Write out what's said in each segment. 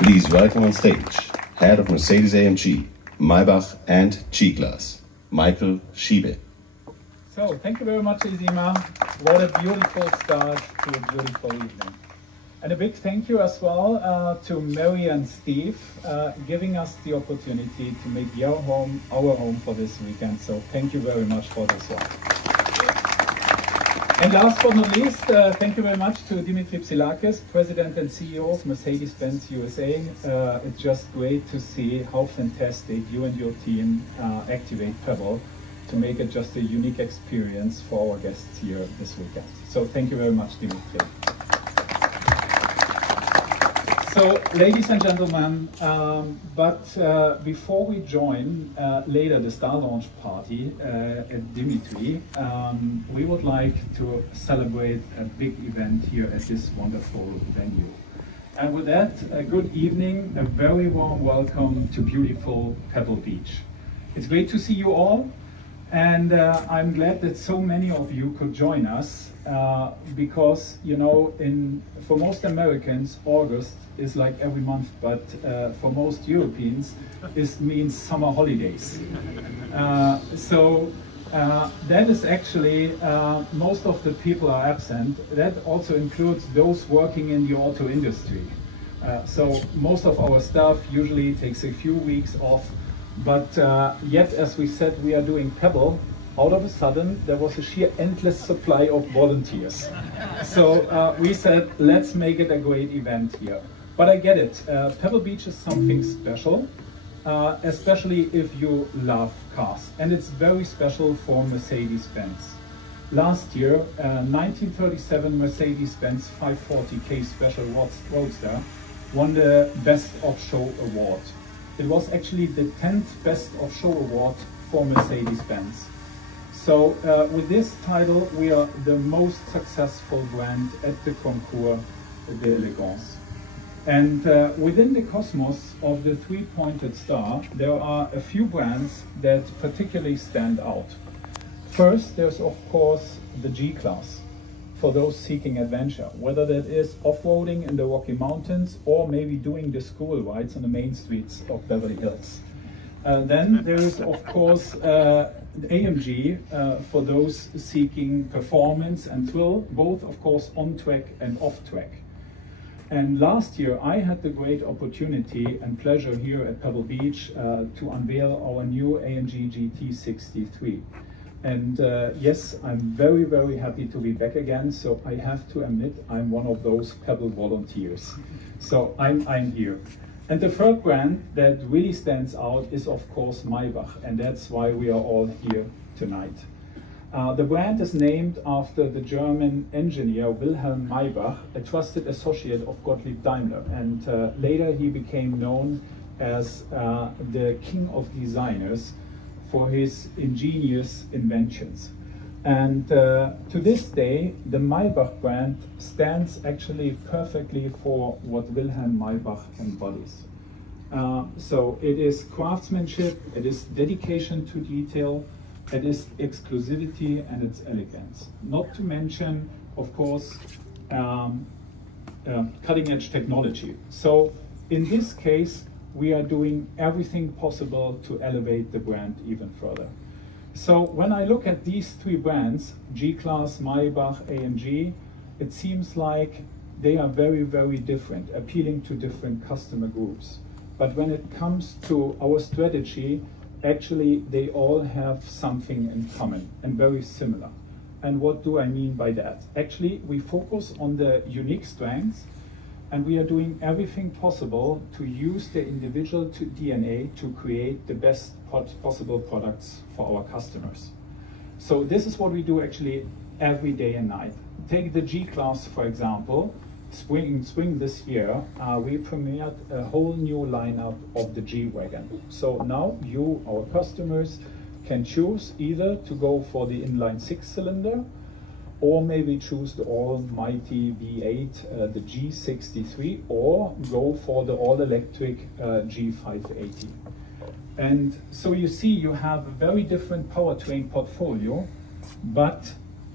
Please welcome on stage, head of Mercedes-AMG, Maybach and G-Class, Michael Schiebe. So, thank you very much, Isima. What a beautiful start to a beautiful evening. And a big thank you as well to Mary and Steve, giving us the opportunity to make your home our home for this weekend. So, thank you very much for this one. And last but not least, thank you very much to Dimitri Psilakis, President and CEO of Mercedes-Benz USA. It's just great to see how fantastic you and your team activate Pebble to make it just a unique experience for our guests here this weekend. So thank you very much, Dimitri. So, ladies and gentlemen, before we join later the Star Launch party at Dimitri, we would like to celebrate a big event here at this wonderful venue. And with that, a good evening, a very warm welcome to beautiful Pebble Beach. It's great to see you all, and I'm glad that so many of you could join us because, you know, for most Americans, August is like every month, but for most Europeans, this means summer holidays. That is actually, most of the people are absent. That also includes those working in the auto industry. So most of our staff usually takes a few weeks off, but yet, as we said, we are doing Pebble. All of a sudden, there was a sheer endless supply of volunteers. So we said, let's make it a great event here. But I get it, Pebble Beach is something special, especially if you love cars. And it's very special for Mercedes-Benz. Last year, 1937 Mercedes-Benz 540K Special Roadster won the Best of Show award. It was actually the 10th Best of Show award for Mercedes-Benz. So with this title, we are the most successful brand at the Concours d'Elegance. And within the cosmos of the three-pointed star, there are a few brands that particularly stand out. First, there's of course the G-Class. for those seeking adventure, whether that is off-roading in the Rocky Mountains or maybe doing the school rides on the main streets of Beverly Hills. Then there is, of course, AMG for those seeking performance and thrill, both, of course, on track and off track. And last year, I had the great opportunity and pleasure here at Pebble Beach to unveil our new AMG GT63. And yes, I'm very, very happy to be back again. So I have to admit, I'm one of those Pebble volunteers. So I'm here. And the third brand that really stands out is, of course, Maybach. And that's why we are all here tonight. The brand is named after the German engineer Wilhelm Maybach, a trusted associate of Gottlieb Daimler. And later he became known as the king of designers for his ingenious inventions. And to this day, the Maybach brand stands actually perfectly for what Wilhelm Maybach embodies. So it is craftsmanship, it is dedication to detail, it is exclusivity, and it's elegance. Not to mention, of course, cutting-edge technology. So in this case, we are doing everything possible to elevate the brand even further. So when I look at these three brands, G-Class, Maybach, AMG, it seems like they are very, very different, appealing to different customer groups. But when it comes to our strategy, actually they all have something in common and very similar. And what do I mean by that? Actually, we focus on the unique strengths, and we are doing everything possible to use the individual DNA to create the best possible products for our customers. So this is what we do actually every day and night. Take the G-Class, for example. Spring this year, we premiered a whole new lineup of the G-Wagon. So now you, our customers, can choose either to go for the inline 6-cylinder or maybe choose the almighty V8, the G63, or go for the all-electric G580. And so you see, you have a very different powertrain portfolio, but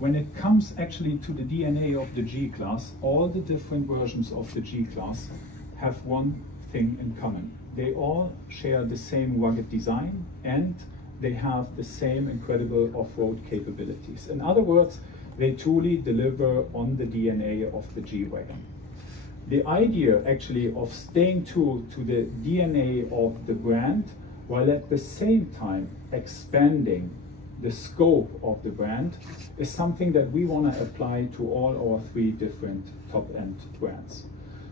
when it comes actually to the DNA of the G-Class, all the different versions of the G-Class have one thing in common. They all share the same rugged design, and they have the same incredible off-road capabilities. In other words, they truly deliver on the DNA of the G-Wagon. The idea actually of staying true to the DNA of the brand, while at the same time expanding the scope of the brand, is something that we want to apply to all our three different top-end brands.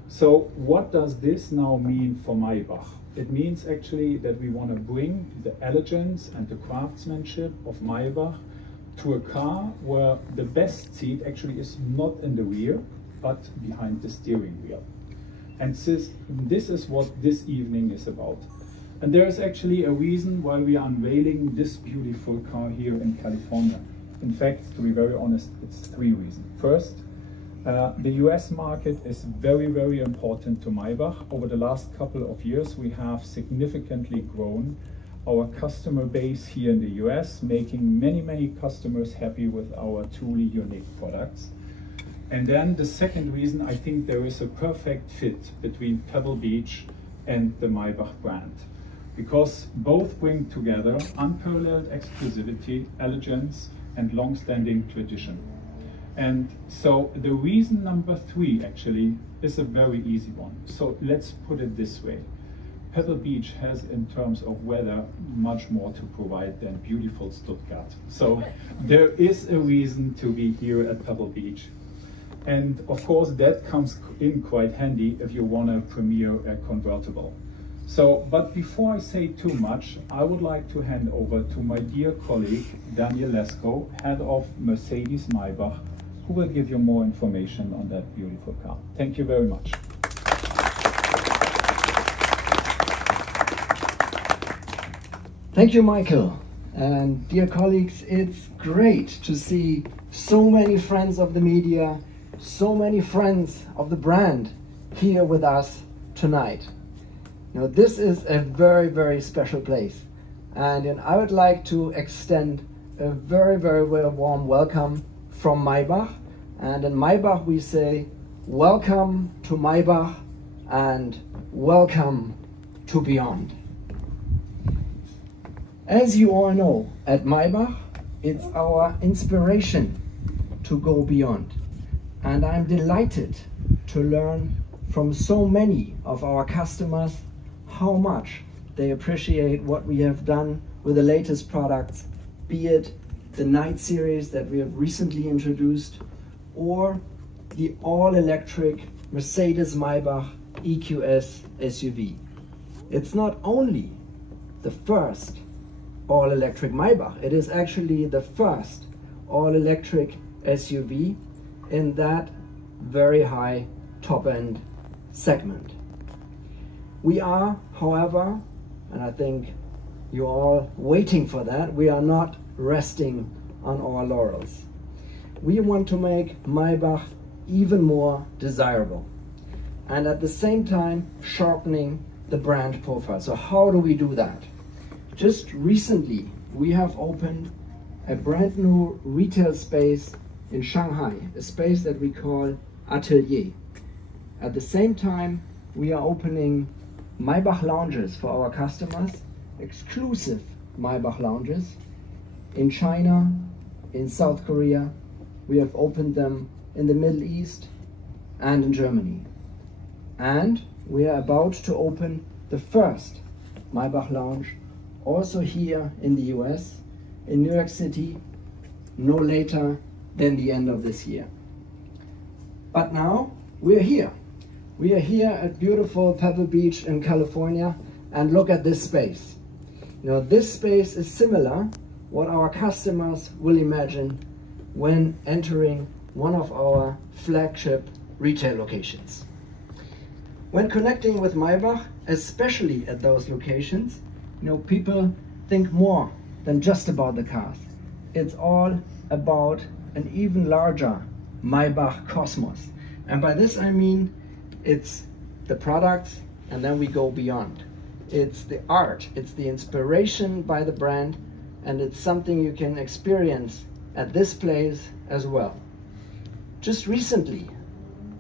So what does this now mean for Maybach? It means actually that we want to bring the elegance and the craftsmanship of Maybach to a car where the best seat actually is not in the rear, but behind the steering wheel. And this is what this evening is about. And there is actually a reason why we are unveiling this beautiful car here in California. In fact, to be very honest, it's three reasons. First, the US market is very, very important to Maybach. Over the last couple of years, we have significantly grown our customer base here in the US, making many, many customers happy with our truly unique products. And then the second reason, I think there is a perfect fit between Pebble Beach and the Maybach brand, because both bring together unparalleled exclusivity, elegance, and long-standing tradition. And so the reason number three actually is a very easy one. So let's put it this way. Pebble Beach has, in terms of weather, much more to provide than beautiful Stuttgart. So there is a reason to be here at Pebble Beach. And of course, that comes in quite handy if you want to premiere a convertible. So, but before I say too much, I would like to hand over to my dear colleague, Daniel Lesko, head of Mercedes-Maybach, who will give you more information on that beautiful car. Thank you very much. Thank you, Michael. And dear colleagues, it's great to see so many friends of the media, so many friends of the brand here with us tonight. You know, this is a very, very special place. And I would like to extend a very, very warm welcome from Maybach. And in Maybach we say, welcome to Maybach and welcome to beyond. As you all know, at Maybach, it's our inspiration to go beyond. And I'm delighted to learn from so many of our customers how much they appreciate what we have done with the latest products, be it the night series that we have recently introduced, or the all-electric Mercedes-Maybach EQS SUV. It's not only the first all-electric Maybach, it is actually the first all-electric SUV in that very high top-end segment. We are, however, and I think you're all waiting for that, we are not resting on our laurels. We want to make Maybach even more desirable and at the same time sharpening the brand profile. So how do we do that? Just recently we have opened a brand new retail space in Shanghai, a space that we call Atelier. At the same time we are opening Maybach lounges for our customers, exclusive Maybach lounges in China, in South Korea. We have opened them in the Middle East and in Germany. And we are about to open the first Maybach lounge also here in the US, in New York City, no later than the end of this year. But now we are here. We are here at beautiful Pebble Beach in California, and look at this space. You know, this space is similar what our customers will imagine when entering one of our flagship retail locations. When connecting with Maybach, especially at those locations, you know, people think more than just about the cars. It's all about an even larger Maybach cosmos. And by this I mean it's the products, and then we go beyond. It's the art, it's the inspiration by the brand, and it's something you can experience at this place as well. Just recently,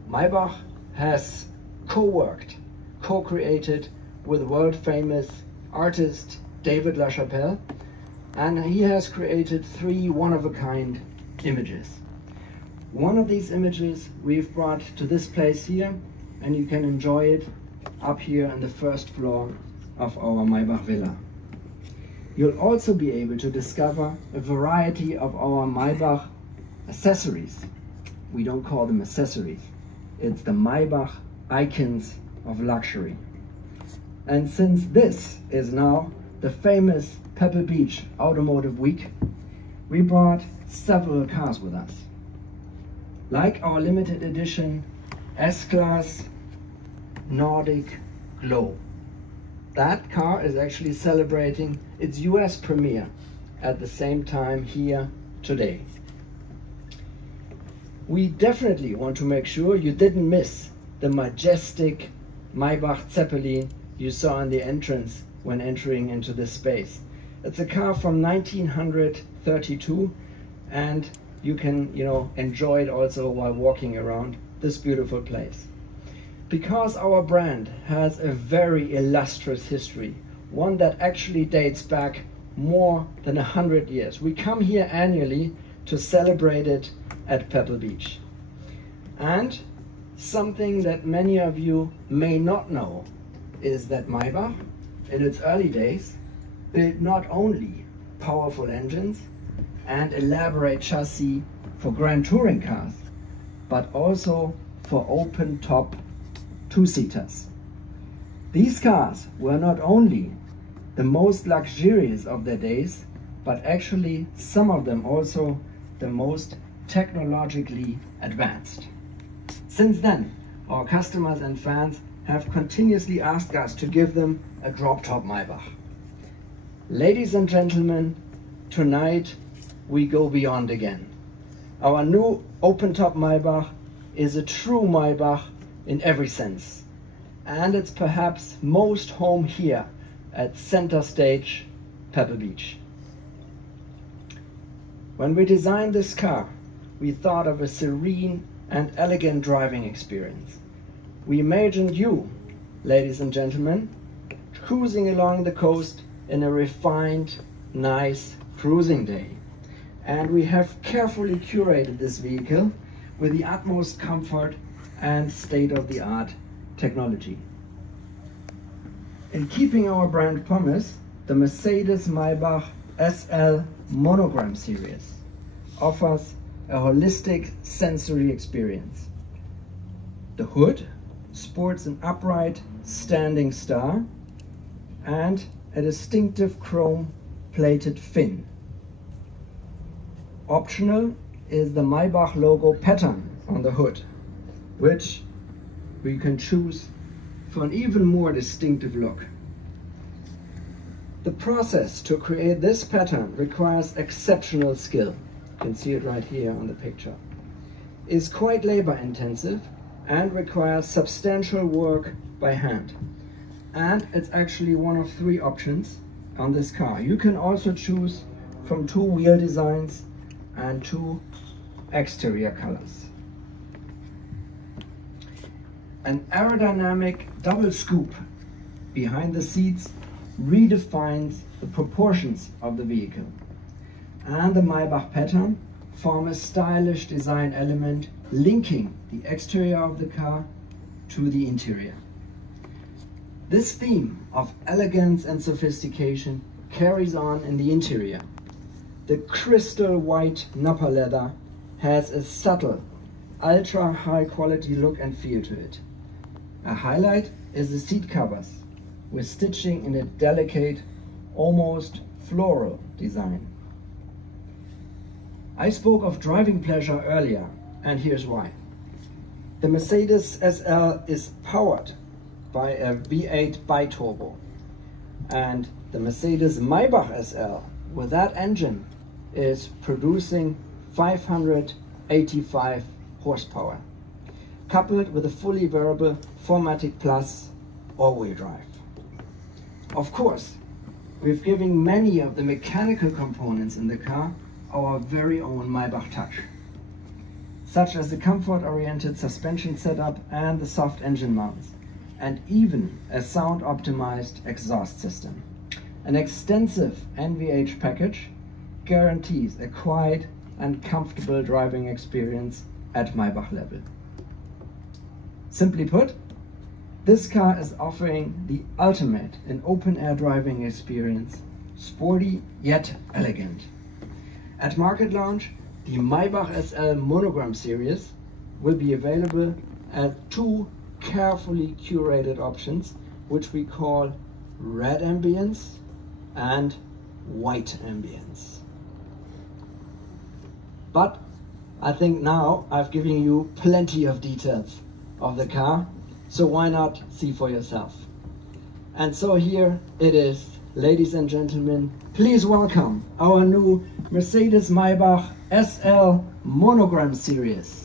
Maybach has co-worked, co-created with world-famous artist David LaChapelle, and he has created 3 one-of-a-kind images. One of these images we've brought to this place here, and you can enjoy it up here on the first floor of our Maybach villa. You'll also be able to discover a variety of our Maybach accessories. We don't call them accessories. It's the Maybach icons of luxury. And since this is now the famous Pebble Beach Automotive Week, we brought several cars with us. Like our limited edition S-Class Nordic Glow. That car is actually celebrating its US premiere at the same time here today. We definitely want to make sure you didn't miss the majestic Maybach Zeppelin you saw in the entrance when entering into this space. It's a car from 1932, and you can, you know, enjoy it also while walking around this beautiful place. Because our brand has a very illustrious history, one that actually dates back more than 100 years. We come here annually to celebrate it at Pebble Beach. And something that many of you may not know is that Maybach, in its early days, built not only powerful engines and elaborate chassis for grand touring cars, but also for open-top two-seaters. These cars were not only the most luxurious of their days, but actually some of them also the most technologically advanced. Since then, our customers and fans have continuously asked us to give them a drop-top Maybach. Ladies and gentlemen, tonight we go beyond again. Our new open-top Maybach is a true Maybach in every sense, and it's perhaps most home here at center stage Pebble Beach. When we designed this car, we thought of a serene and elegant driving experience. We imagined you, ladies and gentlemen, cruising along the coast in a refined, nice cruising day. And we have carefully curated this vehicle with the utmost comfort and state-of-the-art technology. In keeping our brand promise, the Mercedes-Maybach SL Monogram Series offers a holistic sensory experience. The hood sports an upright standing star and a distinctive chrome plated fin. Optional is the Maybach logo pattern on the hood, which we can choose for an even more distinctive look. The process to create this pattern requires exceptional skill. You can see it right here on the picture. It's quite labor intensive and requires substantial work by hand. And it's actually one of 3 options on this car. You can also choose from 2 wheel designs and 2 exterior colors. An aerodynamic double scoop behind the seats redefines the proportions of the vehicle, and the Maybach pattern form a stylish design element linking the exterior of the car to the interior. This theme of elegance and sophistication carries on in the interior. The crystal white nappa leather has a subtle, ultra high quality look and feel to it. A highlight is the seat covers, with stitching in a delicate, almost floral design. I spoke of driving pleasure earlier, and here's why. The Mercedes SL is powered by a V8 biturbo, and the Mercedes-Maybach SL with that engine is producing 585 horsepower, coupled with a fully variable 4MATIC Plus all-wheel drive. Of course, we've given many of the mechanical components in the car our very own Maybach touch, such as the comfort-oriented suspension setup and the soft engine mounts, and even a sound-optimized exhaust system. An extensive NVH package guarantees a quiet and comfortable driving experience at Maybach level. Simply put, this car is offering the ultimate in open-air driving experience, sporty yet elegant. At market launch, the Maybach SL Monogram Series will be available at 2 carefully curated options, which we call red ambience and white ambience. But I think now I've given you plenty of details of the car, so why not see for yourself? And so here it is, ladies and gentlemen, please welcome our new Mercedes-Maybach SL Monogram Series.